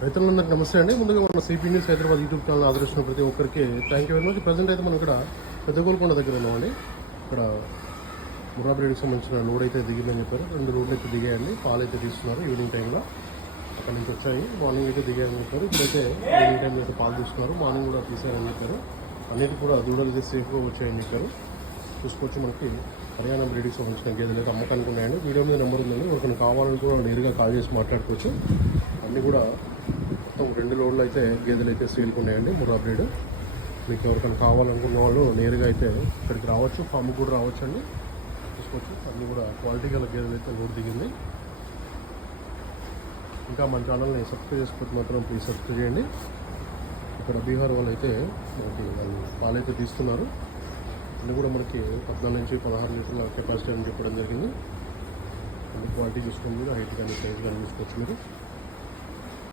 రైతులందరికీ నమస్తే అండి. ముందుగా మన CP news Hyderabad YouTube channel ఆదరిస్తున్న ప్రతి ఒక్కరికి thank you very much. Present అయితే మనం ఇక్కడ పెద్దగోల్కొండ దగ్గర ఉన్నామండి. ఇక్కడ ముర్రా బ్రీడ్కి సంబంధించిన లోడ్ అయితే దిగిందని చెప్పారు. 2 లోడ్లు అయితే దిగాయండి. పాలు అయితే తీస్తున్నారు ఈవినింగ్ టైంలో. అక్కడ నుంచి వచ్చాయి. మార్నింగ్ అయితే దిగాయని చెప్పారు. ఇప్పుడైతే ఈవినింగ్ టైంలో అయితే పాలు తీస్తున్నారు. మార్నింగ్ కూడా తీసారని చెప్పారు. అన్నిటి కూడా దూడలు అయితే సేఫ్గా వచ్చాయని చెప్పారు. చూసుకోవచ్చు మనకి హర్యానా బ్రీడ్కి సంబంధించిన గేదెలు అయితే అమ్మకానికి ఉన్నాయండి. వీడియో మీద నెంబర్ ఉందండి. ఎవరికైనా కావాలని కూడా నేరుగా కాల్ చేసి మాట్లాడుకోవచ్చు. అన్నీ కూడా మొత్తం 2 లోడ్లు అయితే గేదెలు అయితే సేల్కి ఉన్నాయండి. ముర్రా బ్రీడ్ మీకు ఎవరికైనా కావాలనుకున్న వాళ్ళు నేరుగా అయితే ఇక్కడికి రావచ్చు. ఫామ్కి కూడా రావచ్చు అండి. చూసుకోవచ్చు అన్నీ కూడా క్వాలిటీ గల గేదెలు అయితే లోడ్ దిగింది. ఇంకా మన ఛానల్ని సబ్స్క్రైబ్ చేసుకోవచ్చు మాత్రం ప్లీజ్ సబ్స్క్రైబ్ చేయండి. ఇక్కడ బీహార్ వాళ్ళు అయితే మనకి వాళ్ళు పాలు అయితే తీస్తున్నారు. అన్నీ కూడా మనకి 14 నుంచి 16 లీటర్ల కెపాసిటీ అని చెప్పడం జరిగింది. అన్ని క్వాలిటీ చూసుకోండి. హైట్ కానీ సైజ్ కానీ చూసుకోవచ్చు మీరు.